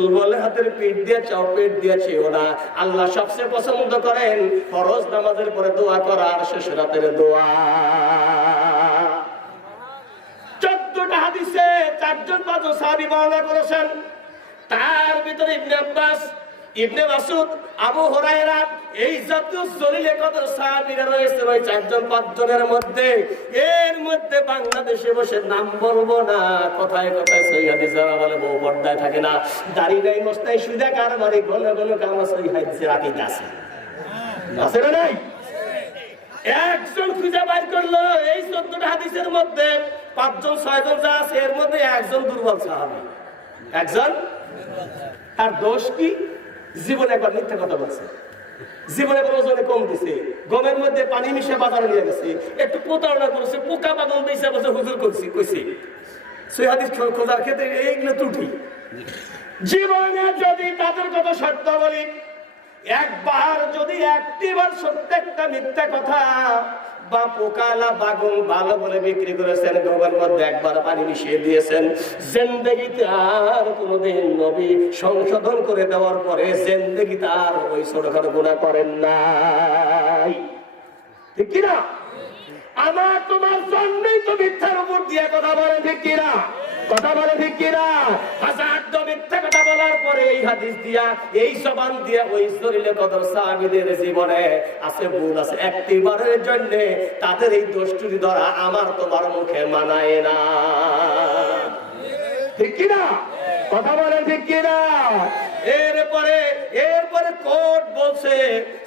রাসূল বলে হাতের পিঠ দিয়ে চাও, পেট দিয়ে চেও না। আল্লাহ সবচেয়ে পছন্দ করেন ফরজ নামাজের পরে দোয়া করা আর শেষ রাতের দোয়া। 14টা হাদিসে 4-5 সাহাবী বর্ণনা করেছেন। তার ভিতরে ইবনে আব্বাস, ইবনে মাসউদ, আবু হুরায়রা, এই জাতীয় জলিলে কদর সাহাবীরা রয়েছে ওই 4-5 জনের মধ্যে। এর মধ্যে বাংলাদেশে বসে নাম বলবো না, কথায় কথায় সহিহ হাদিস যারা বলে বউ পর্দায় থাকে না, দাড়ি নাই মস্তায় সুদা কারবারি ঘন ঘন কাম সহিহ হাদিসে রাখি আছে, আছে না নাই? একজন খুঁজে বাইর করলো এই 14টা হাদিসের মধ্যে 5-6 যা আছে এর মধ্যে একজন দুর্বল সাহাবী, একজন। তার দোষ কি? জীবনে একবার মিথ্যা কথা বলছে, জীবনে কোনো ওজনে কম দিছে, গমের মধ্যে পানি মিশে বাজারে নিয়ে গেছে, একটু প্রতারণা করেছে, পোকা বাদল দিয়েছে, বলছে হুজুর করছি কইছি। সহিহ হাদিস খোঁজার ক্ষেত্রে এইগুলো ত্রুটি। জীবনে যদি তাদের কথা সত্য বলি, একবার যদি একটিবার সত্য একটা মিথ্যা কথা বা পোকালা বাগুন ভালো বলে বিক্রি করেছেন, গমের মধ্যে একবার পানি মিশিয়ে দিয়েছেন, জিন্দেগিতে আর কোনোদিন নবী সংশোধন করে দেওয়ার পরে জিন্দেগিতে আর ওই ছোটখাটো গুনাহ করেন নাই, ঠিক কিনা? আমার তোমার জন্যই তো মিথ্যার উপর দিয়ে কথা বলে, ঠিক কিনা? কথা বলে ঠিক কিনা? হাজার মিথ্যা কথা বলার পরে এই হাদিস দিয়া, এই জবান দিয়া ওই জলিলে কদর সাহাবীদের জীবনে আছে ভুল আছে, একটিবারের জন্য তাদের এই দোষটি ধরা আমার তোমার মুখে মানায় না, ঠিক কিনা? কথা বলে ঠিক কিনা? এরপরে কোর্ট বলছে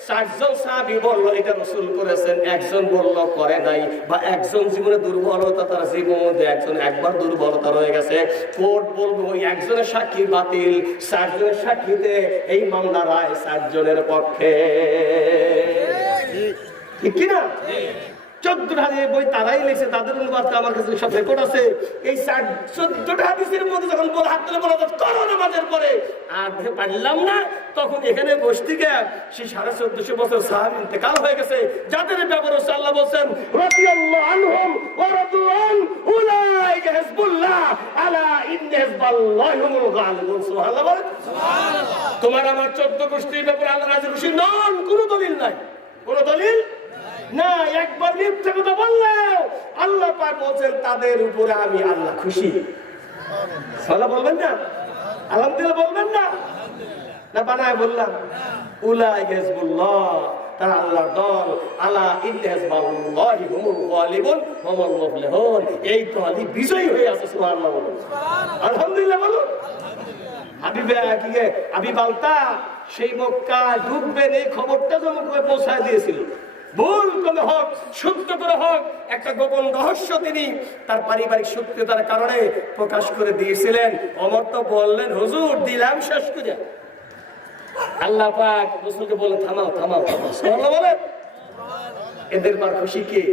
4 জন সাহাবী বলল এটা রাসূল করেছেন, একজন বলল করে নাই, বা একজন জীবনে দুর্বলতা, তার জীবনের মধ্যে একজন একবার দুর্বলতা রয়ে গেছে। কোর্ট বলবো ওই একজনের সাক্ষী বাতিল, 4 জনের সাক্ষীতে এই মামলা রায় 4 জনের পক্ষে, ঠিক কিনা? 14টা হাদিসের বই তারাই লিখছে, তাদের অনুবাদ আমার কাছে সব রেকর্ড আছে। এই 14টা হাদিসের মধ্যে যখন বল হাত তুলে বলা করো নামাজের পরে আর পারলাম না, তখন এখানে বসতে গিয়ে সেই 1450 বছর সাহাবী ইন্তেকাল হয়ে গেছে, যাদের ব্যাপারে আল্লাহ বলছেন রাদিয়াল্লাহু আনহুম ওয়া রাদওয়ান উলাইকা হিজবুল্লাহ আলা ইন্না হিজবাল্লাহি হুমুল গালিবুন। সুবহানাল্লাহ, সুবহানাল্লাহ। তোমার আমার 14 গোষ্ঠীর ব্যাপারে আল্লাহ রাজি খুশি নন, কোনো দলিল নাই, কোনো দলিল না। একবার মিথ্যা কথা বললেও আল্লাহ পাক বলছেন তাদের উপরে আমি আল্লাহ খুশি। সাল্লাহ বলবেন না? আলহামদুলিল্লাহ বলবেন না? না বানায় বললাম? উলাইকা হিজবুল্লাহ, তারা আল্লাহর দল, আলা ইন্না হিজবাল্লাহি হুমুল গালিবুন হুমুল মুফলিহুন, এই দলই বিজয়ী হয়ে আছে। সুবহানাল্লাহ বলুন, আলহামদুলিল্লাহ বলুন। হাবিব আলতা সেই মক্কা ডুববেন এই খবরটা যখন পৌঁছায় দিয়েছিল, ভুল করে হোক সত্য করে হোক একটা গোপন রহস্য তিনি তার পারিবারিক সত্যতার কারণে প্রকাশ করে দিয়েছিলেন। ওমর তো বললেন হুজুর দিলাম শেষ করে। আল্লাহ পাক রাসূলকে বলেন থামাও থামাও থামাও। সুবহানাল্লাহ বলেন। এদের মার খুশি কে?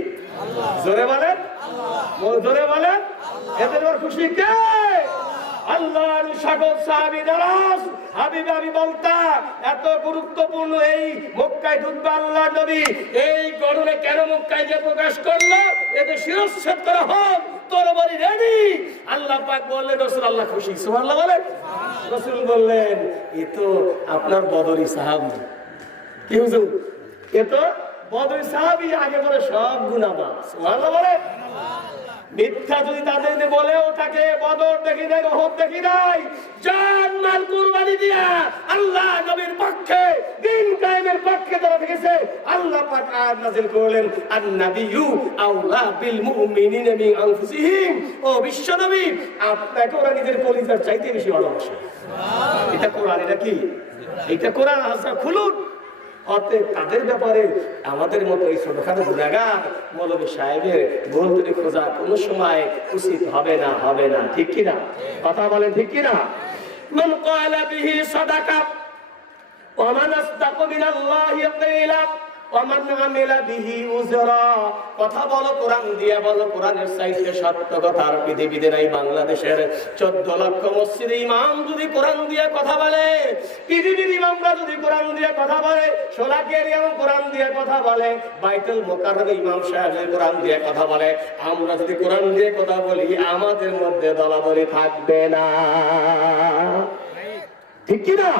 জোরে বলেন আল্লাহ, জোরে বলেন এদের মার খুশি কে? আল্লাহর সকল সাহাবী দারাজ হাবিব বলতা এত গুরুত্বপূর্ণ এই মক্কায় ঢুকবে আল্লাহ নবী, এই গড়নে কেন মক্কায় যে প্রকাশ করলো, এতে শিরচ্ছেদ করা হোক, তরবারি রেডি। আল্লাহ পাক বললেন রাসূল আল্লাহ খুশি। সুবহানাল্লাহ বলেন। রাসূল বললেন এ তো আপনার বদরি সাহাবী। কি হুজুর? এ তো বদরি সাহাবী, আগে পরে সব গুনাহগার। সুবহানাল্লাহ বলেন। মিথ্যা যদি তাদের বলেও থাকে বদর দেখি নাই, ওহদ দেখি নাই, জান মাল কুরবানি দিয়া আল্লাহ নবীর পক্ষে দিন কায়েমের পক্ষে তারা দেখেছে, আল্লাহ পাক আয়াত নাযিল করলেন আন-নাবিয়্যু আওলা বিল মুমিনিনা মিন আনফুসিহিম। ও বিশ্বনবী আপনাকে ওরা নিজের কলিজার চাইতে বেশি ভালোবাসে। সুবহানাল্লাহ। এটা কোরআন, এটা কি? এটা কোরআন। হাসা খুলুন। অতএব তাদের ব্যাপারে আমাদের মতো এই ছোটখাটো গুনাহগার মৌলভী সাহেবের ভুল ত্রুটি খোঁজা কোনো সময় উচিত হবে না, হবে না, ঠিক কিনা? কথা বলেন ঠিক কিনা? মান ক্বালা বিহি সাদাকা ওয়া মান আসদাকু মিনাল্লাহি ক্বিলা ওয়া মান আমিলা বিহি উযরা। কথা বলো কোরআন দিয়ে বলো, কোরআনের চাইতে সত্য কথা আর পৃথিবীতে নাই। বাংলাদেশের 14 লক্ষ মসজিদে ইমাম যদি কোরআন দিয়ে কথা বলে, পৃথিবীর ইমামরা যদি কোরআন দিয়ে কথা বলে, শোলাকিয়ার ইমাম কোরআন দিয়ে কথা বলে, বাইতুল মুকাররমে ইমাম সাহেব যদি কোরআন দিয়ে কথা বলে, আমরা যদি কোরআন দিয়ে কথা বলি আমাদের মধ্যে দলাদলি থাকবে না। ঠিক কিনা?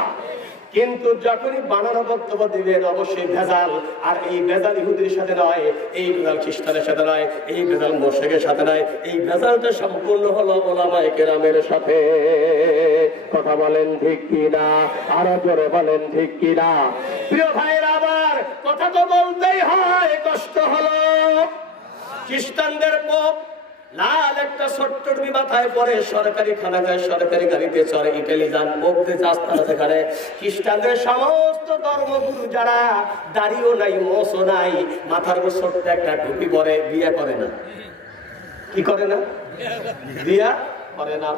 কিন্তু যখনই বানানো বক্তব্য দিবেন অবশ্যই ভেজাল, আর এই ভেজাল ইহুদির সাথে নয়, এই ভেজাল খ্রিস্টানের সাথে নয়, এই ভেজাল মুশরিকের সাথে নয়, এই ভেজালটা সম্পূর্ণ হলো উলামায়ে কেরামের সাথে। কথা বলেন ঠিক কিনা? আরো জোরে বলেন ঠিক কিনা? প্রিয় ভাইরা, আবার কথা তো বলতেই হয়, কষ্ট হলো। খ্রিস্টানদের পোপ লাল একটা ছোট্ট টুপি মাথায় পরে সরকারি খানা খায়, সরকারি গাড়িতে চড়ে, ইটালি যান, পোপতে রাস্তা সেখানে। খ্রিস্টানদের সমস্ত ধর্মগুরু যারা দাড়িও নাই, মোছও নাই, মাথার উপর ছোট্ট একটা টুপি পরে, বিয়ে করে না। কি করে না? বিয়া করে না।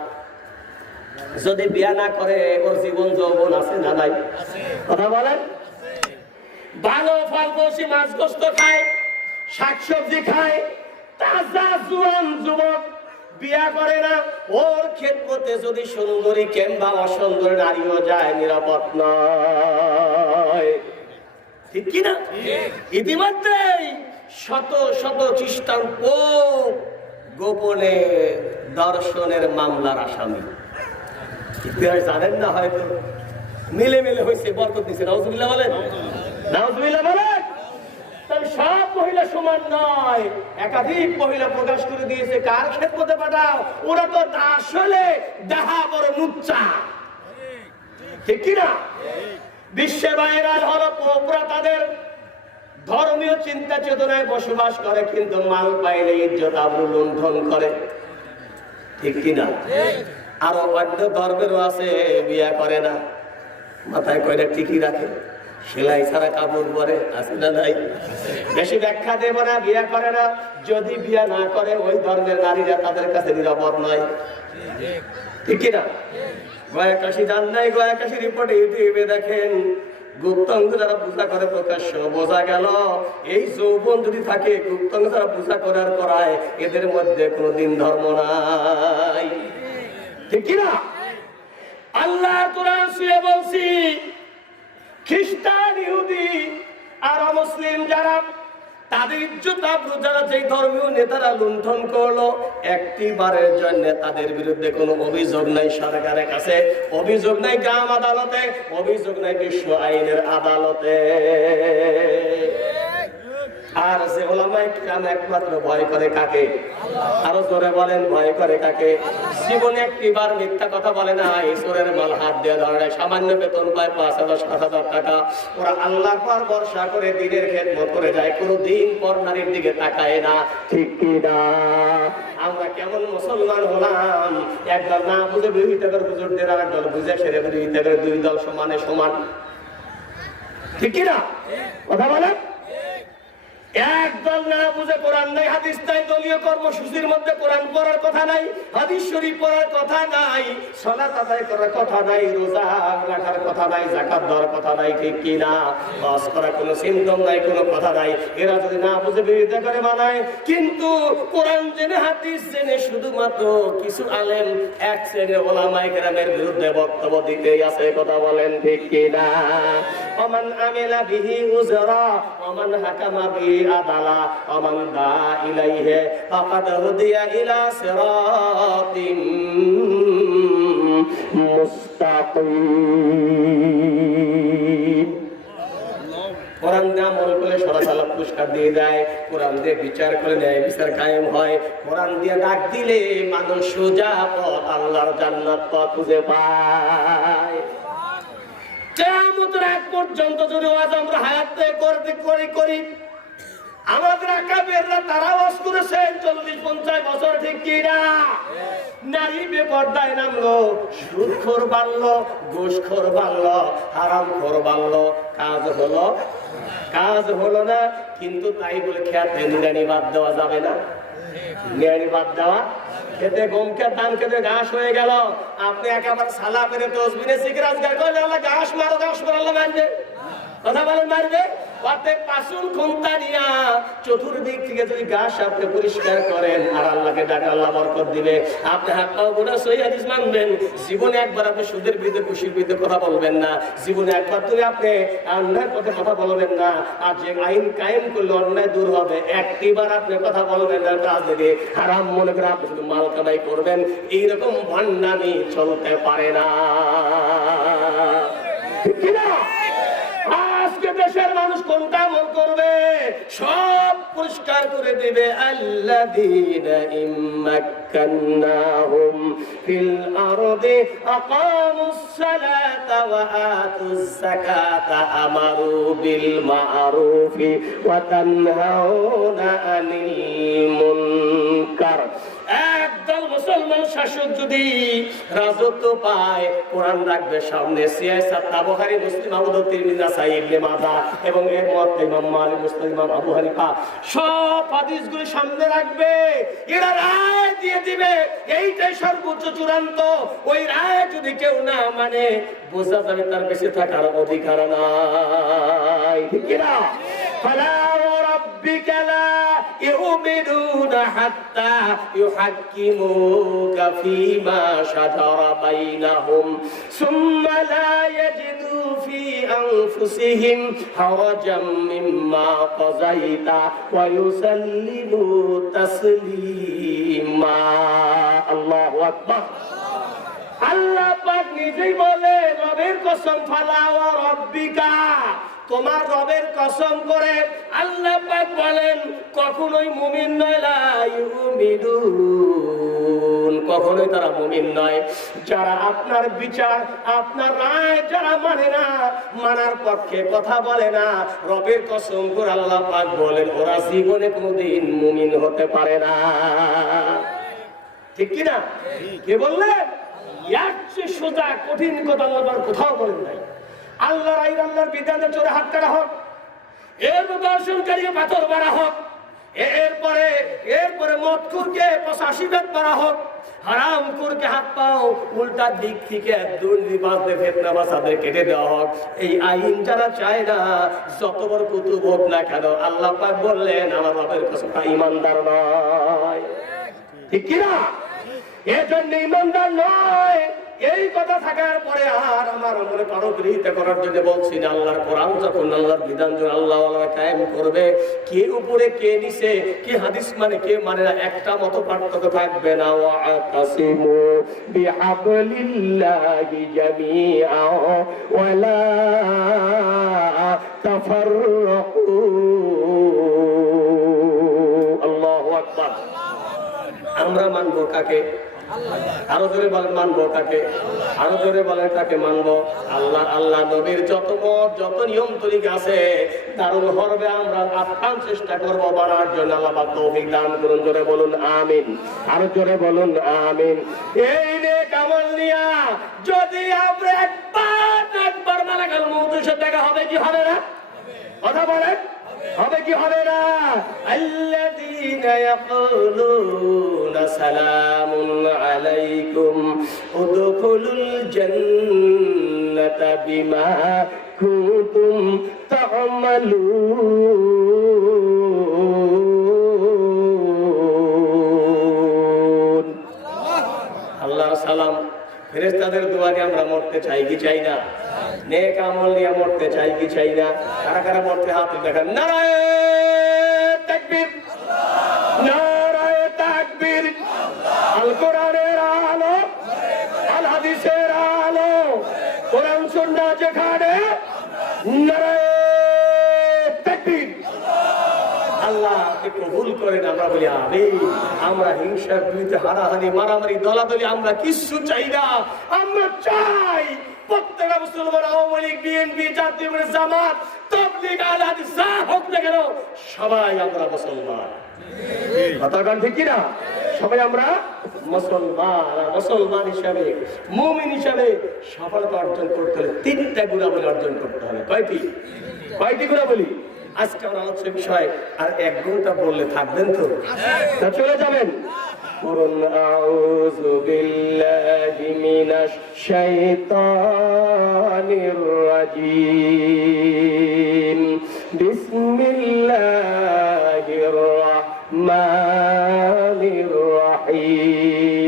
যদি বিয়া না করে ওর জীবন যৌবন আছে না নাই? কথা বলেন। ভালো ফল বসি মাছ গোস্ত খায়, শাকসবজি খায়, তাজা জুয়ান যুবক বিয়া করে না। ওর খেদমতে যদি সুন্দরী কিংবা অসুন্দর নারীও যায়, নিরাপদ নয়। ঠিক কিনা? ইতিমধ্যেই শত শত খ্রিস্টান পোপ গোপনে দর্শনের মামলার আসামি। ইতিহাস জানেন না হয়তো, মিলে মিলে হয়েছে, বরকত দিচ্ছে। নাউজুবিল্লাহ বলেন, নাউজুবিল্লাহ বলেন। সব মহিলা সমান নয়, একাধিক মহিলা প্রকাশ করে দিয়েছে কার খেদমতে পাঠাও, ওরা তো আসলে দেহা বড় নুচ্চা। ঠিক কিনা? বিশ্বে ভাইরাল হলো পোপরা তাদের ধর্মীয় চিন্তা চেতনায় বসবাস করে, কিন্তু মাল পাইলে ইজ্জত আবরু লুণ্ঠন করে। ঠিক কিনা? আরো অন্য ধর্মেরও আছে, বিয়া করে না, মাথায় কয়টা টিকি রাখে, সেলাই ছাড়া কাপড় পরে, আছে না নাই? বেশি ব্যাখ্যা দেব না, বিয়া করে না। যদি বিয়া না করে ওই ধর্মের নারীরা তাদের কাছে নিরাপদ নয়। ঠিক কিনা? গয়াকাশি জান নাই, গয়াকাশি রিপোর্টে ইউটিউবে দেখেন, গুপ্তাঙ্গ যারা পূজা করে প্রকাশ্য, বোঝা গেল এই যৌবন যদি থাকে, গুপ্তাঙ্গ যারা পূজা করার করায়, এদের মধ্যে কোনো দিন ধর্ম নাই। ঠিক কিনা? আল্লাহ কোরআন শুয়ে বলছি, খ্রিস্টান, ইহুদি আর মুসলিম যারা তাদের ইজ্জত আবরু যারা যেই ধর্মীয় নেতারা লুণ্ঠন করলো, একটি বারের জন্য তাদের বিরুদ্ধে কোনো অভিযোগ নাই সরকারের কাছে, অভিযোগ নাই গ্রাম আদালতে, অভিযোগ নাই বিশ্ব আইনের আদালতে। আর যে ওলামায়ে কিরাম একমাত্র ভয় করে কাকে? আরো জোরে বলেন, ভয় করে কাকে? জীবনে একটিবার মিথ্যা কথা বলে না, ঈশ্বরের মাল হাত দিয়ে ধরে, সামান্য বেতন পায় 5,000-7,000 টাকা। ওরা আল্লাহর পর ভরসা করে দিনের খেদমত করে যায়, কোনো দিন পর নারীর দিকে তাকায় না। ঠিক কিনা? আমরা কেমন মুসলমান হলাম? একদল না বুঝে বিরোধিতা করে হুজুরদের, আর একদল বুঝে সেরে বিরোধিতা করে, দুই দল সমানে সমান। ঠিক কিনা? কথা বলেন। একদল না বুঝে কোরআন নাই, হাদিস নাই, দলীয় কর্মসূচির মধ্যে কোরআন পড়ার কথা নাই, হাদিস শরীফ পড়ার কথা নাই, সালাত আদায় করার কথা নাই, রোজা রাখার কথা নাই, যাকাত দেওয়ার কথা নাই। ঠিক কিনা? হজ করার কোনো সিম্পটম নাই, কোনো কথা নাই। এরা যদি না বুঝে বিরোধিতা করে মানায়, কিন্তু কোরআন জেনে, হাদিস জেনে শুধুমাত্র কিছু আলেম এক শ্রেণীর ওলামায়ে কেরামের বিরুদ্ধে বক্তব্য দিতেই আছে। কথা বলেন ঠিক কিনা? ওমান আমিলা বিহি উজরা ওমান হাকামা বিহি আদালা ওমান দা ইলাইহি ফাকাদ হুদিয়া ইলা সিরাতিম মুস্তাকিম। কোরআন দিয়ে আমল করলে সরাসরি পুরস্কার দিয়ে দেয়, কোরআন দিয়ে বিচার করে ন্যায় বিচার কায়েম হয়, কোরআন দিয়ে ডাক দিলে মানুষ সোজা পথ, আল্লাহর জান্নাত পথ খুঁজে পায়। কিয়ামতের আগ পর্যন্ত যদি আজ আমরা হায়াতে করি, আমাদের আকাবেররা তারা ওয়াজ করেছেন 40-50 বছর। ঠিক কিনা? নারী বেপরদায় নামলো, সুদখোর বাড়লো, ঘুষখোর বাড়লো, হারামখোর বাড়লো, কাজ হলো না। কিন্তু তাই বলে খেতে নিড়ানি বাদ দেওয়া যাবে না। নিড়ানি বাদ দেওয়া, খেতে গমকে ধান খেতে ঘাস হয়ে গেল, আপনি একেবারে সালা পেরে তসবিনে সিগরাজ গায় কইলে আল্লাহ ঘাস মারো, ঘাস মারো, আল্লাহ মারবে। কথা বলেন, মারবে? অর্ধেক পাশুন খুন্তা নিয়া চতুর্দিক থেকে যদি ঘাস আপনি পরিষ্কার করেন আর আল্লাহকে ডাকে, আল্লাহ বরকত দিবে। আপনি হাত পাও গোনা সহি হাদিস মানবেন, জীবনে একবার আপনি সুদের বিরুদ্ধে, খুশির বিরুদ্ধে কথা বলবেন না, জীবনে একবার তুমি আপনি অন্যায় পথে কথা বলবেন না। আর যে আইন কায়েম করলে অন্যায় দূর হবে, একটিবার আপনি কথা বলবেন না, রাজনীতি হারাম মনে করে আপনি শুধু মাল কামাই করবেন, এইরকম ভণ্ডামি চলতে পারে না। ঠিক কিনা? আজকে দেশের মানুষ কোনটা আমল করবে? সব পরিষ্কার করে দেবে। আল্লাযীনা ইম্মাক্কান্নাহুম ফিল আরদি আকামুস সালাতা ওয়া আতুজ যাকাতা আমারু বিল মা'রুফি ওয়া তানহাউনা আনিল মুনকার। একদল মুসলমান শাসক যদি রাজত্ব পায়, কোরআন রাখবে সামনে, সিয়াসত বুখারী, মুসলিম, আবু দাউদ, তিরমিজি, নাসাঈ, ইবনে মাজাহ এবং এর মধ্যে ইমাম মালিক, মুসলিম, ইমাম আবু হানিফা সব হাদিসগুলো সামনে রাখবে। এরা রায় দিয়ে দিবে, এইটাই সর্বোচ্চ চূড়ান্ত। ওই রায় যদি কেউ না মানে, বোঝা যাবে তার বেঁচে থাকার অধিকার নাই। ঠিক কিনা? ফালা ওয়া রাব্বিকা লা ইউমিনুনা হাত্তা ইউহাক্কিমুকা ফীমা শাজারা বাইনাহুম সুম্মা লা ইয়াজিদু ফী আনফুসিহিম হারাজাম মিম্মা কাযাইতা ওয়া ইউসাল্লিমু তাসলিমা। আল্লাহু আকবার। আল্লাহ পাক নিজেই বলে, রবের কসম, ফালা ওয়া রাব্বিকা, তোমার রবের কসম করে আল্লাহ পাক বলেন, কখনোই মুমিন নয়, লা ইউমিনুন, কখনোই তারা মুমিন নয়, যারা আপনার বিচার, আপনার রায় যারা মানে না, মানার পক্ষে কথা বলে না। রবের কসম করে আল্লাহ পাক বলেন, ওরা জীবনে কোনোদিন মুমিন হতে পারে না। ঠিক কিনা? কে বললেন? এর চেয়ে সোজা কঠিন কথা আল্লাহ কোথাও বলেন নাই। আল্লাহর আইন, আল্লাহর বিধানে চোরে হাত কাটা হোক, এর দর্শনকারী পাথর মারা হোক, এরপরে মদখুরকে 85 বেত মারা হোক, হারামখোরকে হাত পাও উল্টা দিক থেকে দুর্নীতিবাজদের, ফিতনাবাজদের কেটে দেওয়া হোক। এই আইন যারা চায় না, যত বড় কুতুব হোক না কেন, আল্লাহ পাক বললেন, আমার রবের কসম, ঈমানদার নয়। ঠিক কিনা? এর জন্য ঈমানদার নয়। এই কথা থাকার পরে আর আমার মনে কারো বিরোধিতা করার জন্য বলছি না। আল্লাহর কোরআন যখন, আল্লাহর বিধান যখন আল্লাহ কায়েম করবে, কে উপরে কে নিচে, কে হাদিস মানে কে মানে না, একটা মত পার্থক্য থাকবে না। ওয়াতাসিমু বিহাবলিল্লাহি জামিআ ওয়া লা তাফাররাকু। আল্লাহু আকবার। আমরা মানবো কাকে? আরো জোরে বলেন, মানবো কাকে? আরো জোরে বলেন, কাকে মানবো? আল্লাহ নবীর যত মত, যত নিয়ম তরিকা আছে, দারুল হরবে আমরা আপ্রাণ চেষ্টা করবো বানার জন্য। আল্লাহ পাক তৌফিক দান করুন। জোরে বলুন আমিন। আরো জোরে বলুন আমিন। এই নেক আমল নিয়া যদি আমরা একবার মালাকুল মউতের সাথে দেখা হবে কি হবে না? কথা বলেন, হবে কি হবে না? আল্লাযীনা ইয়াকুলুনা সালামুন আলাইকুম উদখুলুল জান্নাতা বিমা কুনতুম তা'মালুন। আল্লাহর সালাম, ফেরেশতাদের দোয়া নিয়ে আমরা মরতে চাই কি চাই না? নেক আমল নিয়ে মরতে চাই কি চাই না? কারা কারা মরতে হাত দেখান। নারায়ে তাকবীর, নারায়ে তাকবীর। আল কোরআনের আলো, আল হাদিসের আলো, কোরআন সুন্নাহ যেখানে, নারায়ে তাকবীর। আল্লাহ কবুল করেন। আমরা বলি আমিন। আমরা হিংসা, বিরুদ্ধে হারাহারি, মারামারি, দলাদলি আমরা কিচ্ছু চাই না। আমরা চাই প্রত্যেকটা মুসলমান, আওয়ামী লীগ, বিএনপি, জাতীয় জামাত, তাবলীগ, আহলে হাদিস যা হোক না কেন, সবাই আমরা মুসলমান। কথা গান ঠিক কিনা? সবাই আমরা মুসলমান। মুসলমান হিসাবে, মুমিন হিসাবে সফলতা অর্জন করতে হলে 3টা গুণাবলী অর্জন করতে হবে। কয়টি গুণাবলী? আজকে আমরা আলোচ্য বিষয় আর 1 ঘন্টা বললে থাকবেন তো? চলে যাবেন। বলুন আউযু বিল্লাহি মিনাশ শাইতানির রাজীম। বিসমিল্লাহির রাহমানির রাহিম।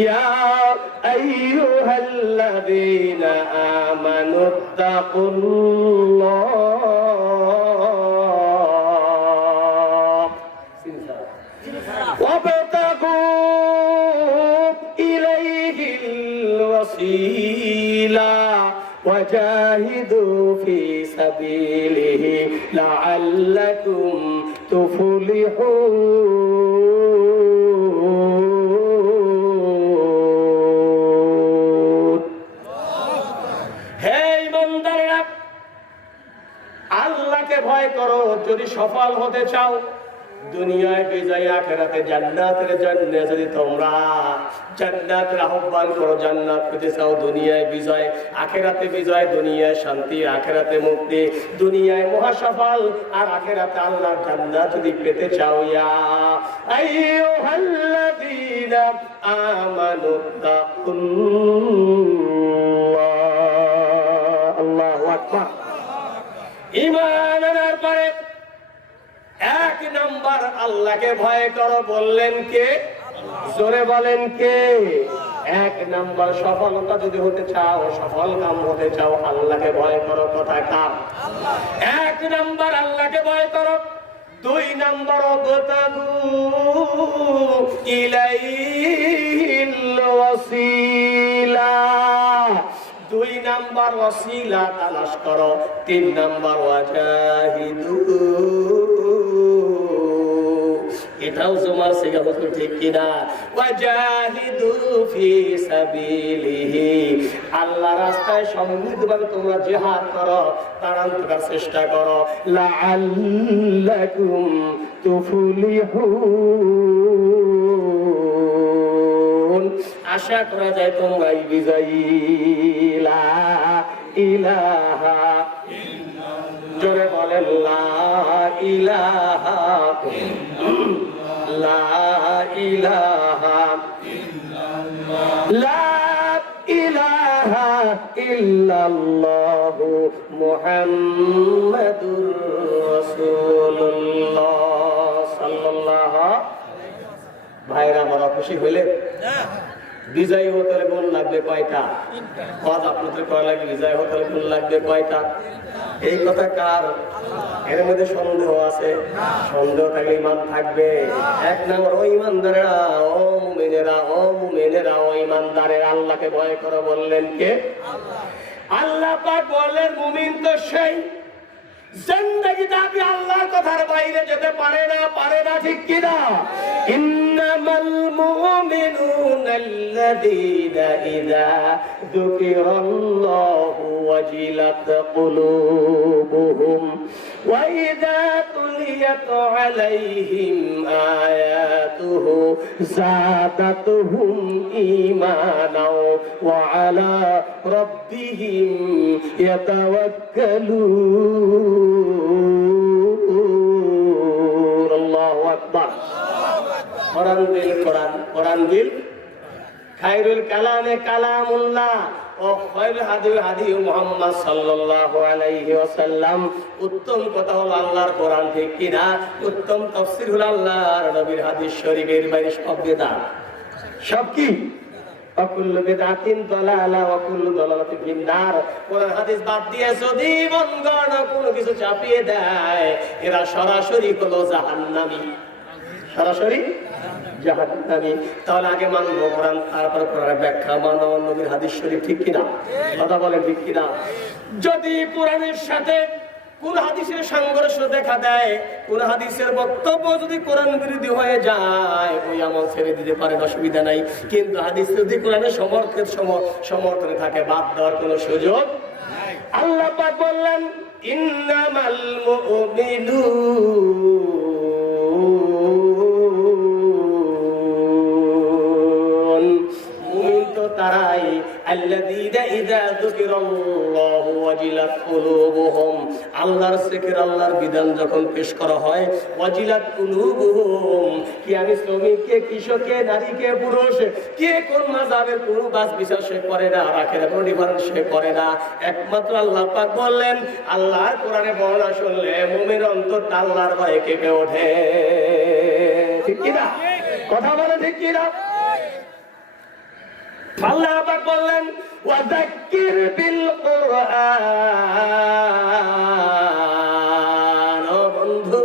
ইয়া আইয়ুহাল্লাযীনা আমানুত্তাকুল্লাহ ওয়াবতাগু ইলাইহিল ওয়াসিলা লাআল্লাকুম তুফলিহুন। হে ঈমানদাররা, আল্লাহকে ভয় করো যদি সফল হতে চাও। দুনিয়ায় বিজয়, আখিরাতে জান্নাতের জন্য যদি তোমরা জান্নাতের আহ্বান করো, জান্নাত পেতে চাও, দুনিয়ায় বিজয় আখিরাতে বিজয়, দুনিয়ায় শান্তি আখিরাতে মুক্তি, দুনিয়ায় মহাসফল আর আখিরাতে আল্লাহর জান্নাত যদি পেতে চাও, ইয়া আইয়ুহাল্লাযীনা আমানু তাকুল্লাহ। আল্লাহু আকবার। ঈমান আনার পরে এক নাম্বার আল্লাহকে ভয় করো। বললেন কে? জোরে বলেন কে? এক নাম্বার সফলতা যদি হতে চাও, সফল কাম হতে চাও, আল্লাহকে ভয় করো। কথা কার? এক নাম্বার আল্লাহকে ভয় করো। দুই নাম্বার ওয়াবতাগু ইলাইহিল ওয়াসিলা, দুই নাম্বার ওয়াসিলা তালাশ করো। তিন নাম্বার ওয়াজাহিদু, এটাও তোমার শিখা হতো ঠিক কিনা? ওয়াজাহিদু ফি সাবিলিহি, আল্লাহ রাস্তায় সম্মিলিতভাবে তোমরা জিহাদ করো, তাড়ান করার চেষ্টা করো। লাআল্লাকুম তুফলিহুন, আশা করা যায় তোমরাই বিজয়ী। লা ইলাহা ইল্লাল্লাহ, জোরে বলেন লা ইলাহা ইল্লাল্লাহ, লা ইলাহা ইল্লাল্লাহ, লা ইলাহা ইল্লাল্লাহু মুহাম্মাদুর রাসূলুল্লাহ সাল্লাল্লাহু। ভাইরা বড় খুশি হইলেন? বিজয়ী হতে গুণ লাগবে কয়টা? পদ আপনাদের কয় লাগবে? বিজয় হতে গুণ লাগবে কয়টা? এই কথা কার? এর মধ্যে সন্দেহ আছে? সন্দেহ থাকলে ইমান থাকবে। এক নম্বর ও ইমানদারেরা, ও মুমিনেরা, ও মুমিনেরা, ও ইমানদারেরা, আল্লাহকে ভয় করো। বললেন কে? আল্লাহ পাক বলেন মুমিন তো সেই জিন্দেগি দাবি আল্লাহর কথার বাইরে যেতে পারে না, পারে না, ঠিক কিনা? ইন্নামাল মুমিনুনা আল্লাযীনা ইযা যুকিরাল্লাহু ওয়াজিলাত কুলুবুহুম ওয়া ইযা তুলিয়াত আলাইহিম আয়াতুহু যাদাতুহুম ঈমানাও ওয়া আলা রাব্বিহিম ইয়াতাওয়াক্কালুন। আল্লাহু আকবার। কোরআন দিল, কোরআন, কোরআন দিল। খায়রুল কালামে কালামুল্লাহ ও খায়রুল হাদি হাদি মুহাম্মদ সাল্লাল্লাহু আলাইহি ওয়াসাল্লাম। উত্তম কথা হলো আল্লাহর কোরআন, ঠিক কিনা? উত্তম তাফসীর হলো আল্লাহর নবীর হাদিস শরীফের বাইরে সব বিদআত। সব কি? অকুল্লু বিদআতিন দালালা ওয়া কুল্লু দালালাতিন ফিন্নার। কোরআন হাদিস বাদ দিয়ে যদি মনগড় কোনো কিছু চাপিয়ে দেয়, এরা সরাসরি হলো জাহান্নামী, সরাসরি জাহান্নামী। তাহলে আগে মানবো কোরআন, তারপর কোরআনের ব্যাখ্যা, মানব নবীর হাদিস শরীফ, ঠিক কিনা? কথা বলেন ঠিক কিনা? যদি কোরআনের সাথে কোন হাদিসের সংঘর্ষ দেখা দেয়, কোন হাদিসের বক্তব্য যদি কোরআন বিরোধী হয়ে যায়, ওই আমল ছেড়ে দিতে পারেন, অসুবিধা নাই। কিন্তু হাদিস যদি কোরআনের সমর্থনে থাকে, বাদ দেওয়ার কোনো সুযোগ নাই। আল্লাহ পাক বললেন ইন্নামাল মুমিনুন, মুমিন তো তারাই আল্লাযীনা ইযা যুকিরাল্লাহু ওয়াজিলাত কুলুবুহুম, আল্লাহর জিকির, আল্লাহর বিধান যখন পেশ করা হয়, ওয়াজিলাত কুলুবুহুম, কি আমি শ্রমিক, কে কৃষক, কে নারী, কে পুরুষ, কে কোন মাযহাবের কোন বাস বিচার সে করে না, আখিরাতের কোন ডিফারেন্স সে করে না। একমাত্র আল্লাহ পাক বললেন, আল্লাহর কোরআনে বর্ণনা শুনলে মুমিনের অন্তরটা আল্লাহর ভয়ে কেঁপে ওঠে, ঠিক কিনা? কথা বলে ঠিক কিনা? আল্লাহ পাক বললেন ওয়াযাক্কির বিল কুরআন, ও বন্ধু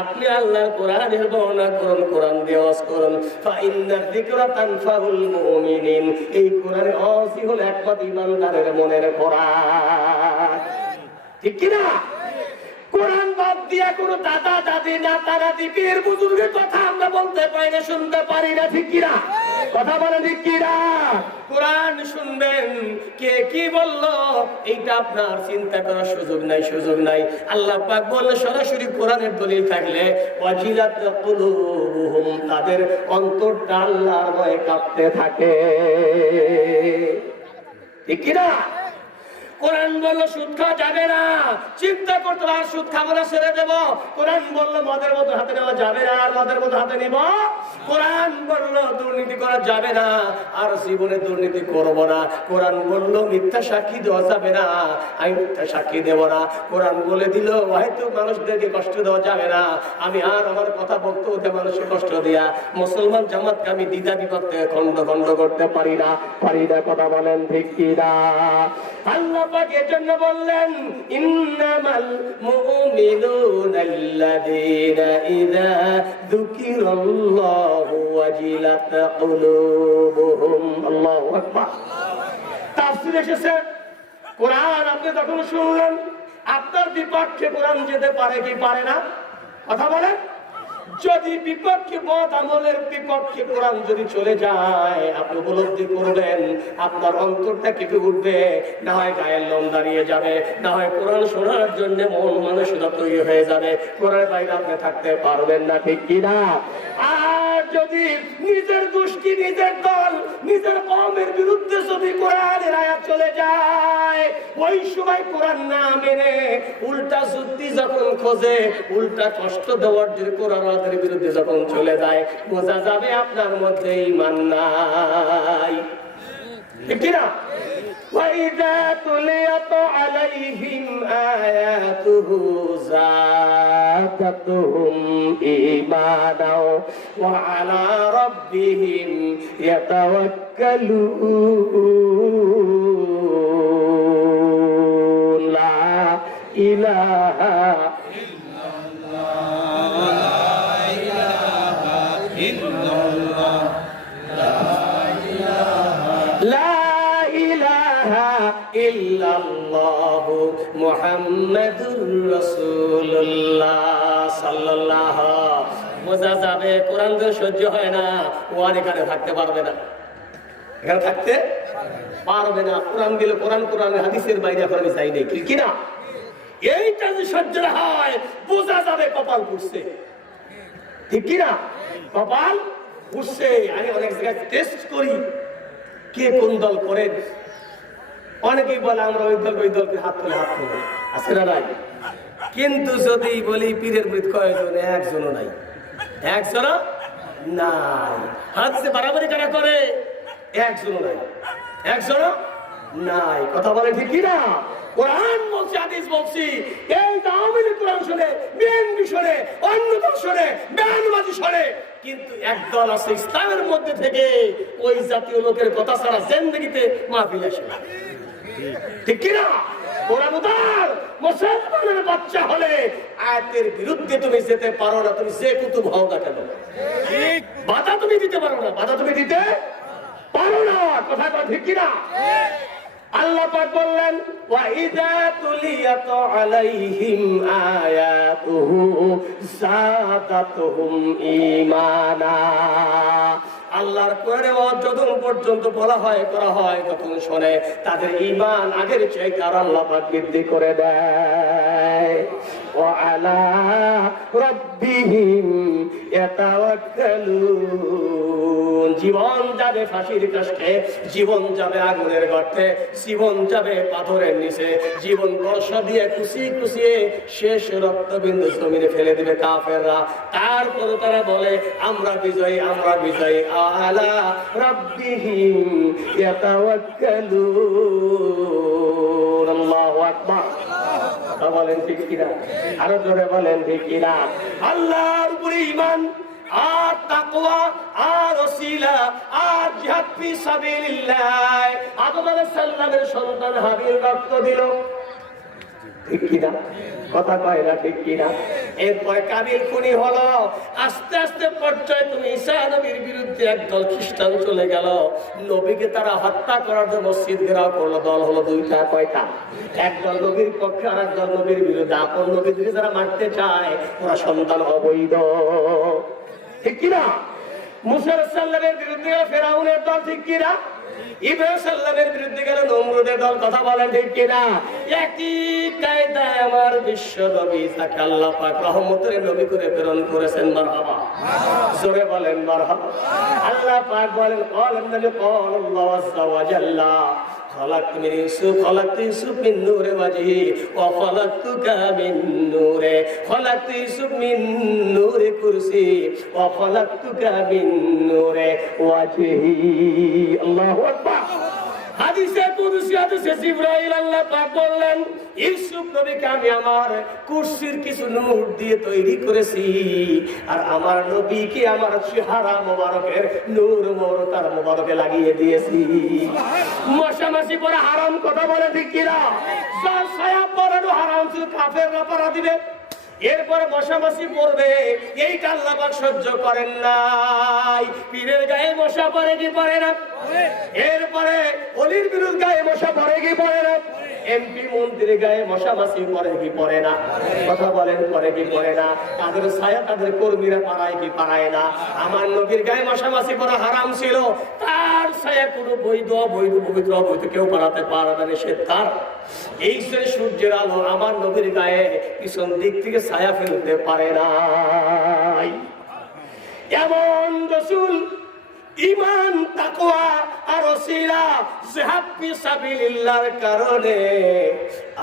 আপনি আল্লাহর কোরআনের বর্ণনা করুন, কোরআন দিয়ে ওয়াজ করুন। ফাইন্নায যিকরা তানফাউল মুমিনিন, এই কোরআনের ওয়াজই হলো একমাত্র ঈমানদারের মনের কোরআন, ঠিক কি না? এখনো দাদা দাদি নাতা নাতি পীর বুজুর্গের কথা আমরা বলতে পারি না, শুনতে পারি না, ঠিক কিনা? কথা বলে ঠিক কিনা? কোরআন শুনবেন, কে কি বললো এইটা আপনার চিন্তা করার সুযোগ নাই, সুযোগ নাই। আল্লাহ পাক বললেন সরাসরি কোরআনের দলিল থাকলে ওয়াজিলাত কুলুবুহুম, তাদের অন্তরটা আল্লাহর ভয়ে কাঁপতে থাকে, ঠিক কিনা? কোরআন বললো সুদ খাওয়া যাবে না, চিন্তা করতে আর সুদ খাবো না, ছেড়ে দেবো। কোরআন বললো মদের মতো হাতে নেওয়া যাবে না, আর মদের মতো হাতে নিব। কোরআন বললো দুর্নীতি করা যাবে না, আর জীবনে দুর্নীতি করব না। কোরআন বললো মিথ্যা সাক্ষী দেওয়া যাবে না, আমি মিথ্যা সাক্ষী দেব না। কোরআন বলে দিল হয়তো মানুষদেরকে কষ্ট দেওয়া যাবে না, আমি আর আমার কথা বক্তব্যতে মানুষকে কষ্ট দিয়া মুসলমান জামাতকে আমি দ্বিধা বিভক্তি খন্ড খন্ড করতে পারি না, পারি না। কথা বলেন ঠিক কিনা? আল্লাহ পাক এজন্য বললেন ইন্নামাল মুমিনুনাল্লাযীনা ইযা যুকিরাল্লাহু ওয়াজিলাত কুলুবুহুম। আল্লাহু আকবার। তাফসীরে এসেছে কোরআন আপনি যখন শুনলেন আপনার বিপক্ষে কোরআন যেতে পারে কি পারে না? কথা বলেন। যদি বিপক্ষে পথ আমলের বিপক্ষে কোরআন যদি চলে যায়, আপনি উপলব্ধি করবেন আপনার অন্তরটা কেঁপে উঠবে, না হয় গায়ের লোম দাঁড়িয়ে যাবে, না হয় কোরআন শোনার জন্য মন মানসিকতা তৈরি হয়ে যাবে, কোরআনের বাইরে আপনি থাকতে পারবেন না, ঠিক কিনা? আর যদি নিজের গোষ্ঠী, নিজের দল, নিজের কওমের বিরুদ্ধে যদি কোরআনের আয়াত চলে যায়, ওই সময় কোরআন না মেনে উল্টা যুক্তি যখন খোঁজে, উল্টা কষ্ট দেওয়ার জন্য কোরআনের বিরুদ্ধে যখন চলে যায়, বোঝা যাবে আপনার মধ্যে ঈমান নাই, ঠিক কিনা? وَإِذَا تُلِيَتْ عَلَيْهِمْ آيَاتُهُ زَادَتْهُمْ إِيمَانًا وَعَلَى رَبِّهِمْ يَتَوَكَّلُونَ لَا إِلَهَ إِلَّا اللَّهُ ইল্লাল্লাহু মুহাম্মাদুর রাসূলুল্লাহ সাল্লাল্লাহু। বোঝা যাবে কোরআন যে সহ্য হয় না, ও আর এখানে থাকতে পারবে না, এখানে থাকতে পারবে না। কোরআন দিলে কোরআন, কোরআন হাদিসের বাইরে এখন আমি চাই নাই, কি না? এইটা যে সহ্য হয় বোঝা যাবে কপাল পুড়ছে, ঠিক কিনা? কপাল পুড়ছে। আমি অনেক জায়গায় টেস্ট করি কে কোন দল করেন, অনেকেই বলে আমরা ওই দল, ওই দলকে হাত তুলে হাত তুলে আছে না নাই? কিন্তু যদি বলি পীরের মুরিদ কয়জন, একজনও নাই, একজনও নাই। হাদিসে বাড়াবাড়ি কারা করে, একজনও নাই, একজনও নাই। কথা বলে ঠিক কিনা? কোরআন বলছি, হাদিস বলছি, এই আওয়ামী কোরআন শোনে, বিএনপি শোনে, অন্য দল শোনে, বেআইনবাজি শোনে, কিন্তু একদল আছে ইসলামের মধ্যে থেকে ওই জাতীয় লোকের কথা ছাড়া জিন্দেগিতে মাহফিল আসে না, ঠিক কিনা? কোরআন উদার মুসলমানের বাচ্চা হলে আয়াতের বিরুদ্ধে তুমি যেতে পারো না, তুমি যে কুতুব হও না কেন, বাধা তুমি দিতে পারো না, বাধা তুমি দিতে পারো না। কথা ঠিক কিনা? আল্লাহ পাক বললেন ওয়া ইযা তুলিয়াত আলাইহিম আয়াতুহু যাদাতুহুম ঈমানা। আল্লাহর কোরআনে যতক্ষণ পর্যন্ত বলা হয় করা হয় তখন শুনে তাদের ঈমান আগের চেয়ে আর আল্লাহ পাক বৃদ্ধি করে দেয়। ওয়া আলা রাব্বিহিম ইয়াতাওয়াক্কালুন। জীবন যাবে ফাঁসির কাষ্ঠে, জীবন যাবে আগুনের গর্তে, জীবন যাবে পাথরের নিচে, জীবন বর্ষ দিয়ে কুচিয়ে কুচিয়ে শেষ রক্তবিন্দু জমিনে ফেলে দিবে কাফেররা। তারপর তারা বলে আমরা বিজয়ী, আমরা বিজয়ী। আলা রাব্বিহিম ইয়াতাওয়াক্কালুন। আল্লাহু আকবার। বলেন ঠিক কিনা? আরো জোরে বলেন ঠিক কিনা? আল্লাহর উপরে ঈমান আর তাকওয়া আর ওসিলা আর জিহাদ ফি সাবিলিল্লাহ। আদম আলাইহিস সালামের সন্তান হাবিল রক্ত দিল, ঠিক কিনা? কথা কয় না ঠিক কিনা? এরপরে কাবিল খুনি হলো। আস্তে আস্তে পর্যায়ে তুমি ঈসা নবীর বিরুদ্ধে একদল খ্রিস্টান চলে গেল। নবীকে তারা হত্যা করার জন্য মসজিদ ঘেরাও করলো। দল হলো দুইটা, কয়টা? একদল নবীর পক্ষে আর একদল নবীর বিরুদ্ধে। আপন নবীদেরকে যারা মারতে চায় ওরা সন্তান অবৈধ, ঠিক কিনা? মুসা আলাইহিস সালামের বিরুদ্ধে ফেরাউনের দল, ঠিক কিনা? ইব্রাহিম সাল্লামের বিরুদ্ধে গেল নমরুদের দল, কথা বলেন ঠিক কিনা? একই কায়দায় আমার বিশ্ব নবী ইসাকে আল্লাহ পাক রহমতের নবী করে প্রেরণ করেছেন। মারহাবা, জোরে বলেন মারহাবা। আল্লাহ পাক বলেন ক্বালান নবী ক্বালাল্লাহু আযজা ওয়া জাল্লা خلقت يوسف من نور وجهه وخلقتك من نور كرسي وخلقتك من نور وجهي الله أكبر। হাদিসে কুদসি হাদিসে জিবরাইল আল্লাহ পাক বললেন ইউসুফ নবীকে আমি আমার কুরসির কিছু নূর দিয়ে তৈরি করেছি, আর আমার নবীকে আমার চেহারা মোবারকের নূর মোরতার মোবারকে লাগিয়ে দিয়েছি। মশামাছি পরে হারাম, কথা বলে ঠিক কিনা? যার ছায়া পরানো হারাম ছিল কাফেররা পরা দিবে। এরপরে মশামাছি পড়বে, এইটা আল্লাহ পাক সহ্য করেন নাই। পীরের গায়ে মশা পড়ে কি পড়ে না? এরপরে অলির বিরুদ্ধ গায়ে মশা পড়ে কি পড়ে না? এমপি মন্ত্রীর গায়ে মশামাছি পড়ে কি পড়ে না? কথা বলেন পড়ে কি পড়ে না? তাদের ছায়া তাদের কর্মীরা পাড়ায় কি পাড়ায় না? আমার নবীর গায়ে মশামাছি পড়া হারাম ছিল, তার ছায়া কোনো বৈধ অবৈধ পবিত্র অবৈধ কেউ পাড়াতে পারবে না, সে তার। এই সূর্যের আলো আমার নবীর গায়ে পিছন দিক থেকে ছায়া ফেলতে পারে না। এমন রাসূল ঈমান তাকওয়া আর ওসিলা জিহাদ ফি সাবিলিল্লাহর কারণে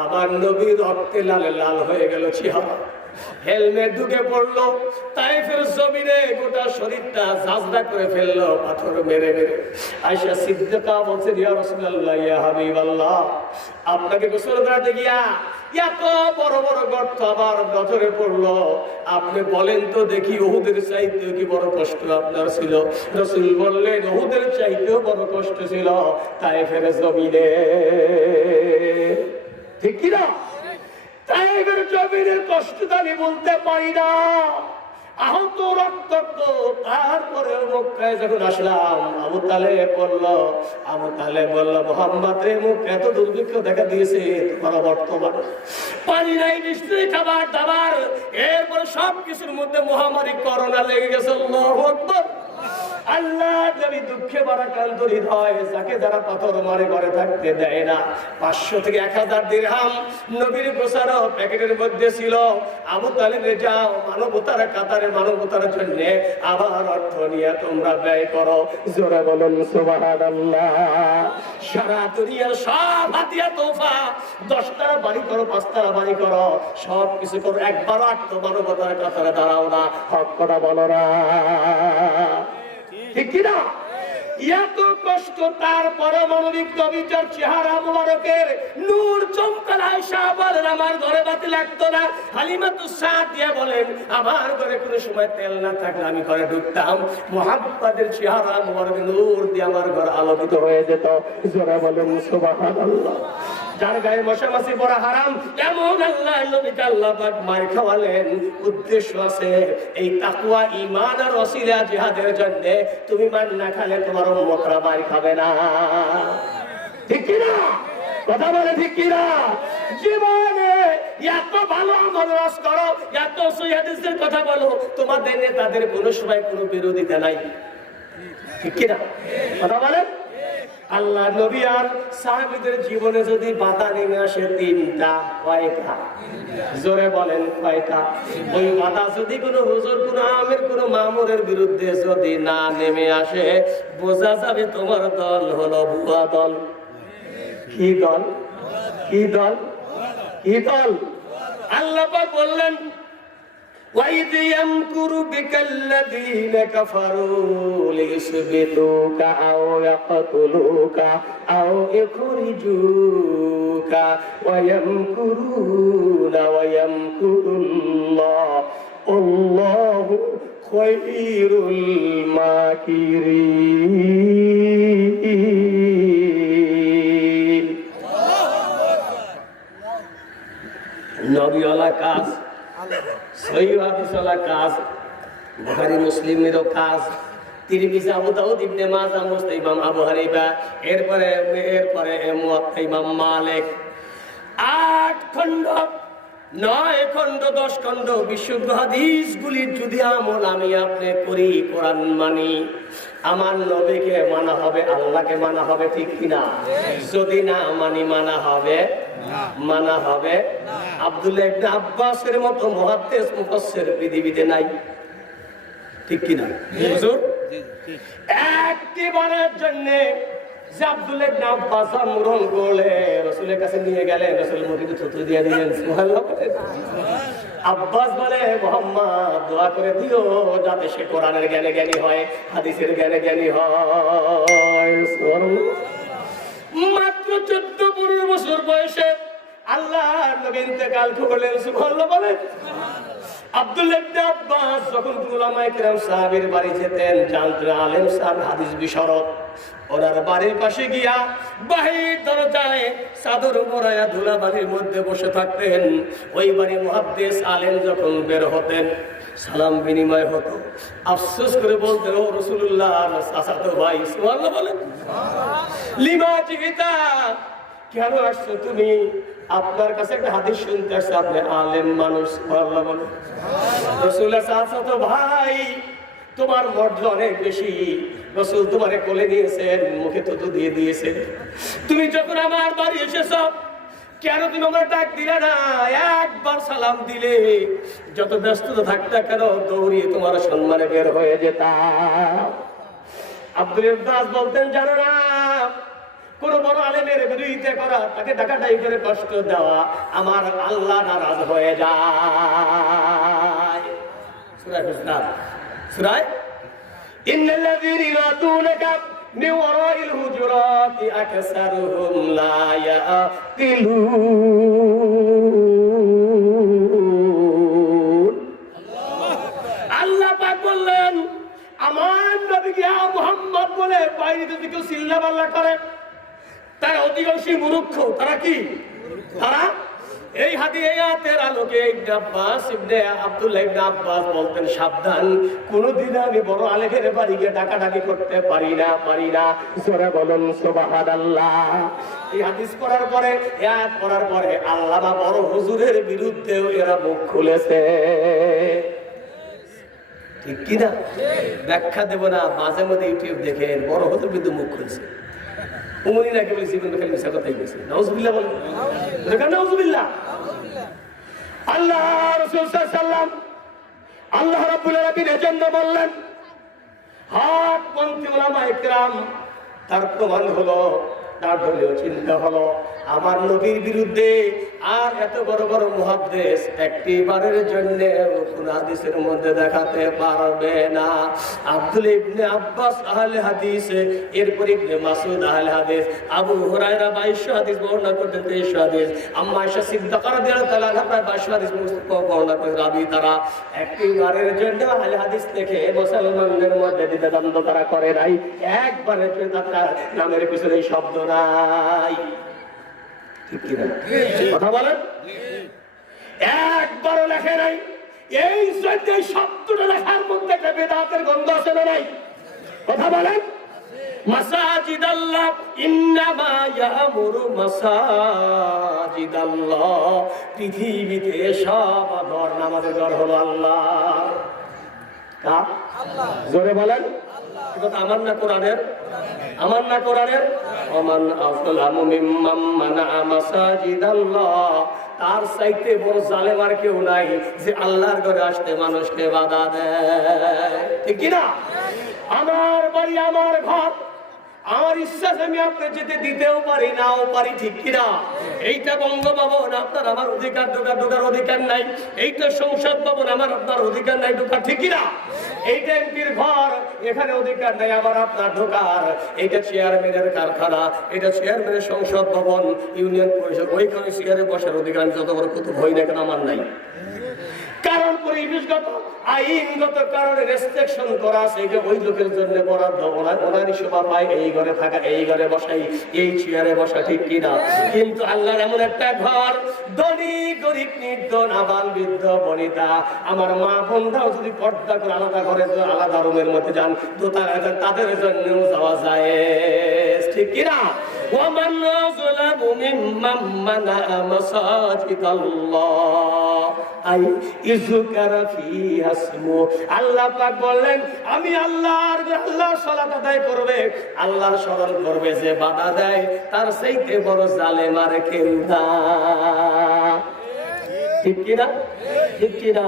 আমার নবীর রক্তে লাল লাল হয়ে গেল চেহারা। হেলমেট ঢুকে পড়লো তাইফের জমিনে, গোটা শরীরটা ঝাঁঝরা করে ফেললো পাথর মেরে মেরে। আয়েশা সিদ্দিকা বলছেন ইয়া রাসূলুল্লাহ ইয়া হাবিবাল্লাহ, আপনাকে গোসল করাতে গিয়া এত বড় বড় গর্ত আবার পাথরে পড়লো, আপনি বলেন তো দেখি উহুদের চাইতেও কি বড় কষ্ট আপনার ছিল? রাসূল বললেন উহুদের চাইতেও বড় কষ্ট ছিল তাইফের জমিনে, ঠিক কি না? তাইফের জমিনের কষ্টটা আমি বলতে পারি না, আহত রক্তাক্ত। তারপরে মক্কায় যখন আসলাম আবু তালেব বলল মুহাম্মদের মুখ এত দুর্ভিক্ষ দেখা দিয়েছে, তোমার বর্তমান পানি নাই, নিশ্চয়ই খাবার দাবার, এরপরে সবকিছুর মধ্যে মহামারী করোনা লেগে গেছে। আল্লাহু আকবার। আল্লাহ নবী দুঃখে ভারাক্রান্ত হৃদয়, যাকে যারা পাথর মারে ঘরে থাকতে দেয় না। 500 থেকে 1000 দিরহাম নবীর গোছানো প্যাকেটের মধ্যে ছিল। আবু তালেবে যাও মানবতার কাতারে, মানবতার জন্য আবার অর্থ নিয়ে তোমরা ব্যয় করো। জোরে বলুন সুবহানাল্লাহ। সারা দুনিয়ার সব হাতিয়া তোফা, 10 তারা বাড়ি করো, 5 তারা বাড়ি করো, সব কিছু করো, একবার অর্থ মানবতার কাতারে দাঁড়াও না। হক কথা বলো না, ঠিক কিনা? এত কষ্ট, তারপরে মানবিক নবীর চেহারা মুবারকের নূর চমকাল। আয়েশা বলেন আমার ঘরে বাতি লাগতো না। হালিমাতুস সাদিয়া বলেন আমার ঘরে কোনো সময় তেল না থাকলে আমি ঘরে ঢুকতাম, মুহাম্মাদের চেহারা মুবারকের নূর দিয়ে আমার ঘর আলোকিত হয়ে যেত। জোরে বলেন সুবহানাল্লাহ। যার গায়ে মশামাছি পড়া হারাম, এমন আল্লাহ নবীকে আল্লাহ পাক মার খাওয়ালেন। উদ্দেশ্য আছে এই তাকওয়া ঈমান আর ওসিলা জিহাদের জন্য। তুমি মার না খালে তোমার উম্মতরা মার খাবে না, ঠিক কি না? কথা বলে ঠিক কি না? জীবনে এত ভালো আমল রাস করো, এত সহিহ হাদিসের কথা বলো, তোমাদের নেতাদের কোনো সময় কোনো বিরোধিতা নাই, ঠিক কি না? কথা বলেন। আল্লাহ নবী আর সাহাবীদের জীবনে যদি বাধা নেমে আসে 3টা, কয়টা? জোরে বলেন কয়টা? ওই বাধা যদি কোনো হুজুর, কোনো আমির, কোনো মামুরের বিরুদ্ধে যদি না নেমে আসে, বোঝা যাবে তোমার দল হলো ভুয়া দল। কি দল? কি দল? কি দল? আল্লাহ পাক বললেন وَإِذْ يَمْكُرُ بِكَ الَّذِينَ كَفَرُوا لِيُثْبِتُوكَ أَوْ يَقْتُلُوكَ أَوْ يُخْرِجُوكَ وَيَمْكُرُونَ وَيَمْكُرُ اللَّهُ وَاللَّهُ خَيْرُ الْمَاكِرِينَ। ছবিওয়ালা কাজ, সহিহ হাদিসওয়ালা কাজ, বুখারী মুসলিমেরও কাজ, তিরমিজি, আবু দাউদ, ইবনে মাজাহ, মুসনাদ ইমাম আবু হানিফা, এরপরে মুওয়াত্তা ইমাম মালিক। 8 খণ্ড, 9 খণ্ড, 10 খণ্ড বিশুদ্ধ হাদিসগুলির যদি আমল আমি আপনি করি, কোরআন মানি, আমার নবীকে মানা হবে, আল্লাহকে মানা হবে, ঠিক কিনা? যদি না মানি মানা হবে আব্দুল্লাহ ইবনে আব্বাসের মতো মুহাদ্দিস মুফাসসির পৃথিবীতে নাই, ঠিক কিনা হুজুর? একটি বারের জন্য যে আব্দুল্লাহ ইবনে আব্বাস জন্মগ্রহণ করলে রাসূলের কাছে নিয়ে গেলেন, রাসূল মুখে থুতু দিয়ে দিলেন, সুবহানাল্লাহ। আব্বাস বলে, মুহাম্মদ দোয়া করে দিও যাতে সে কোরআনের জ্ঞানী হয়, হাদিসের জ্ঞানী হয়। মাত্র 14-15 বছর বয়সে আল্লাহর নবী ইন্তেকাল করলেন, সুবহানাল্লাহ বলেন। আব্দুল্লাহ ইবনে আব্বাস যখন উলামায়ে কেরাম সাহাবীর বাড়ি যেতেন, জানতেন আলেম সাহেব হাদিস বিশারদ, ওনার বাড়ির পাশে গিয়া বাহির দরজায় চাদর মোড়ায়া ধুলাবালির মধ্যে বসে থাকতেন। ওই বাড়ি মুহাদ্দিস আলেম যখন বের হতেন, সালাম বিনিময় হতো, আফসোস করে বলতেন, ও রাসূলুল্লাহ, চাচাতো ভাই, সুবহানাল্লাহ বলেন, লিমা জিতা, কেন আসছো তুমি? আপনার কাছে একটা হাদিস শুনতে আসছে, আপনি আলেম মানুষ, সুবহানাল্লাহ বলেন। রাসূলুল্লাহ, চাচাতো ভাই, তোমার মর্যাদা অনেক বেশি, রাসূল তোমারে কোলে নিয়েছেন, মুখে থুতু দিয়ে দিয়েছেন, তুমি যখন আমার বাড়ি এসেছ কেন তুমি আমার ডাক দিলে না? একবার সালাম দিলে যত ব্যস্ততা থাকতা কেন দৌড়িয়ে তোমার সম্মানে বের হয়ে যেতাম। আব্দুল আব্বাস বলতেন, জানো না, কোন বড় আলেমের বিরোধিতা করা, তাকে ডাকাডাকি করে কষ্ট দেওয়া, আমার আল্লাহ নারাজ হয়ে যায়। সূরা হুজরাত, সূরা ইন্নাল্লাযীনা ইয়াতুনাকা মিন ওয়ারাইল হুজুরাতি আকসারুহুম লা ইয়াকিলুন। আল্লাহ পাক বললেন, আমার নবীকে ইয়া মুহাম্মদ বলে বাইরে যদি কেউ চিল্লাপাল্লা করে, তারা অধিকাংশই মূর্খ। তারা কি? তারা এই হাদিয়াতের আলোকে আব্দুল্লাহ ইবনে আব্বাস বলতেন, সাবধান, কোনদিন আমি বড় আলেমের বাড়ি গিয়ে ডাকাডাকি করতে পারি না। জোরে বলুন সুবহানাল্লাহ। এই হাদিস পড়ার পরে, আয়াত পড়ার পরে আল্লামা বড় হুজুরের বিরুদ্ধেও এরা মুখ খুলেছে, ঠিক কিনা? ব্যাখ্যা দেব না, মাঝে মধ্যে ইউটিউব দেখেন, বড় হুজুর বিরুদ্ধে মুখ খুলেছে। উমরি নাকি বলেছি, কিন্তু খালি মিশা কথাই বলেছে। নাউজুবিল্লাহ বলেন, নাউজুবিল্লাহ। আল্লাহ রাসূল সাল্লাল্লাহু আলাইহি ওয়াসাল্লাম, আল্লাহ রাব্বুল আলামিন এজন্য বললেন, হকপন্থী উলামায়ে কেরাম, তার প্রমাণ হলো, তার দলীয় চিন্তা হলো, আমার নবীর বিরুদ্ধে আর এত বড় বড় মুহাদ্দিস একটি বারের জন্য কোন হাদিসের মধ্যে দেখাতে পারবে না। আব্দুল্লাহ ইবনে আব্বাস আহলে হাদিস, এরপর ইবনে মাসউদ আহলে হাদিস, আবু হুরায়রা 2200 হাদিস বর্ণনা করতেন, 2300 হাদিস, আম্মা আয়েশা সিদ্দিকা রাদিয়াল্লাহু তাআলা আনহা প্রায় 2200 হাদিস বর্ণনা করেন। রাবি তারা একটি বারের জন্য আহলে হাদিস থেকে মুসলমানদের মধ্যে দ্বিধাদ্বন্দ্ব তারা করে নাই, একবারের জন্য তার নামের পিছনে শব্দ নাই, ঠিক কিনা? কথা বলেন, একবারও লেখে নাই। এই শব্দটা লেখার মধ্যে একটা বেদাতের গন্ধ আছে না নাই? কথা বলেন। মাসাজিদাল্লাহ, ইন্নামা ইয়ামুরু মাসাজিদাল্লাহ, পৃথিবীতে সব ঘর, নামাজের ঘর হলো আল্লাহ। কার? আল্লাহ। জোরে বলেন। কথা আমার না কোরআনের? আমার না কোরআনের? ওমান আযলামু মিম্মান মানাআ মাসাজিদাল্লাহ, তার চাইতে বড় জালেম আর কেউ নাই যে আল্লাহর ঘরে আসতে মানুষকে বাধা দেয়, ঠিক কি না? আমার বাড়ি, আমার ঘর, আমার ইচ্ছা আমি আপনি যেতে দিতেও পারি, নাও পারি, ঠিক কিনা? এইটা বঙ্গভবন, আপনার আমার অধিকার ঢোকার অধিকার নাই। এইটা সংসদ ভবন, আমার আপনার অধিকার নাই ঢোকার, ঠিক কিনা? এইটা এমপির ঘর, এখানে অধিকার নাই আমার আপনার ঢোকার। এইটা চেয়ারম্যানের কারখানা, এটা চেয়ারম্যানের সংসদ ভবন, ইউনিয়ন পরিষদ, ওইখানে চেয়ারে বসার অধিকার যত বড় কত ভয় না কেন আমার নাই। কারণ পরিবেশগত আইনগত কারণে রেস্ট্রিকশন করা আছে যে ওই লোকের জন্য বরাদ্দ, ওনারই শোভা পায় এই ঘরে থাকা, এই ঘরে বসাই, এই চেয়ারে বসা, ঠিক কিনা? কিন্তু আল্লাহর এমন একটা ঘর, ধনী গরিব নির্ধন আবাল বৃদ্ধ বনিতা, আমার মা বোনরাও যদি পর্দা করে আলাদা ঘরে আলাদা রুমের মধ্যে যান তো তাদের জন্যও যাওয়া যায়, ঠিক কিনা? ومن ظلم ممن منع مساجد الله أي يذكر فيها اسمه আল্লাহ পাক বললেন আমি আল্লাহর সালাত আদায় করবে, আল্লাহর স্মরণ করবে, যে বাধা দেয় তার চাইতে বড় জালেম আর কেউ না, ঠিক কিনা? ঠিক কিনা?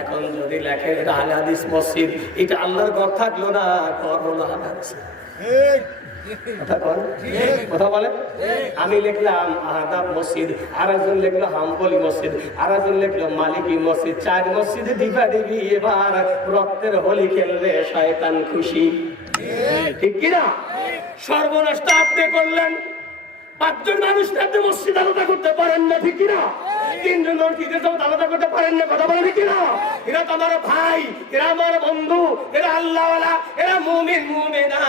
এখন যদি লেখেন এটা আহলে হাদিস মসজিদ, এটা আল্লাহর ঘর থাকলো না, ঘর হলো আহলে হাদিস। কথা বলে, আমি লিখলাম আহদাব মসজিদ, আর একজন লিখলো হাম্বলি মসজিদ, আর একজন লিখলো মালিকি মসজিদ, 4 মসজিদে দিবা দিবি এবার রক্তের হোলি খেলবে শয়তান খুশি, ঠিক কিনা? সর্বনাশটা আপনি করলেন, 5 জন মানুষ আপনি মসজিদ আলাদা করতে পারেন না, ঠিক কিনা? 3 জন আলাদা করতে পারেন না, কথা বলে, ঠিক কিনা? এরা তো আমার ভাই, এরা আমার বন্ধু, এরা আল্লাহওয়ালা, এরা মুমিন মুমিনা।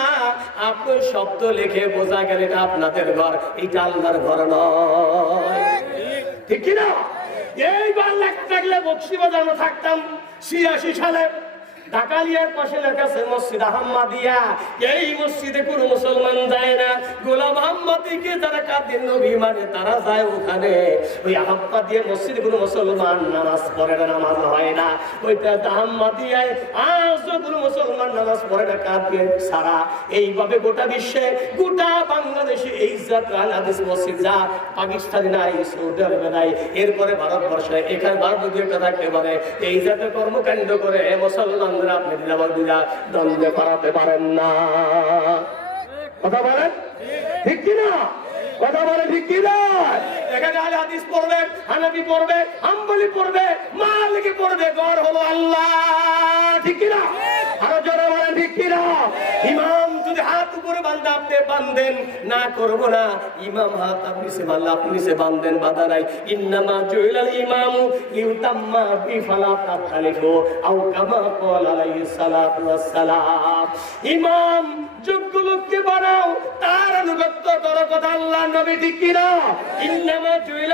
আপনি শব্দ লিখে বোঝা গেল এটা আপনাদের ঘর, এটা আল্লাহর ঘর নয়, ঠিক কিনা? এইবার লেখা থাকলে বক্সিবাজারে থাকতাম 86 সালে, ঢাকালিয়ার পাশে লেখা আছে মসজিদ আহমদিয়া। এই মসজিদে কোন মুসলমান যায় না, গোলাম আহমদকে যারা কাদের নবী মানে তারা যায় ওখানে। ওই আহমদিয়া মসজিদে কোন মুসলমান নামাজ পড়ে না, নামাজ হয় না। ওইটা আহমদিয়ায় আজ কোন মুসলমান নামাজ পড়ে না, কাদের সারা। এইভাবে গোটা বিশ্বে, গোটা বাংলাদেশে এই জাতীয় হাদিস মসজিদ যা পাকিস্তানে নাই, সৌদি আরবে নাই, এরপরে ভারতবর্ষে, এখানে ভারতীয় একটা থাকতে পারে। এই জাতীয় কর্মকাণ্ড করে মুসলমান আপনি দ্বন্দ্বে করাতে পারেন না, কথা বলেন, ঠিক কিনা? কথা বলে, ঠিক কিনা? এখানে আহলে হাদিস পড়বে, হানাফি পড়বে, হাম্বলি পড়বে, মালিকি পড়বে, ঘর হলো আল্লাহ, ঠিক কিনা? আরো জোরে বলেন, ঠিক কিনা? ইমাম যদি হাত উপরে বাঁধে আপনি বাঁধেন, না করবো না। ইমাম হাত আপনি সে বাঁধলে আপনি সে বাঁধেন, বাধা নাই। ইন্নামা জুইলাল ইমামু লিউতাম্মা বিহি ফালা তাখতালিফু আও কামা ক্বালা আলাইহিস সালাতু ওয়াস সালাম। ইমাম যোগ্য লোককে বানাও, তার আনুগত্য করো, কথা আল্লাহর নবী, ঠিক কিনা? ইন্নামা জুইলাল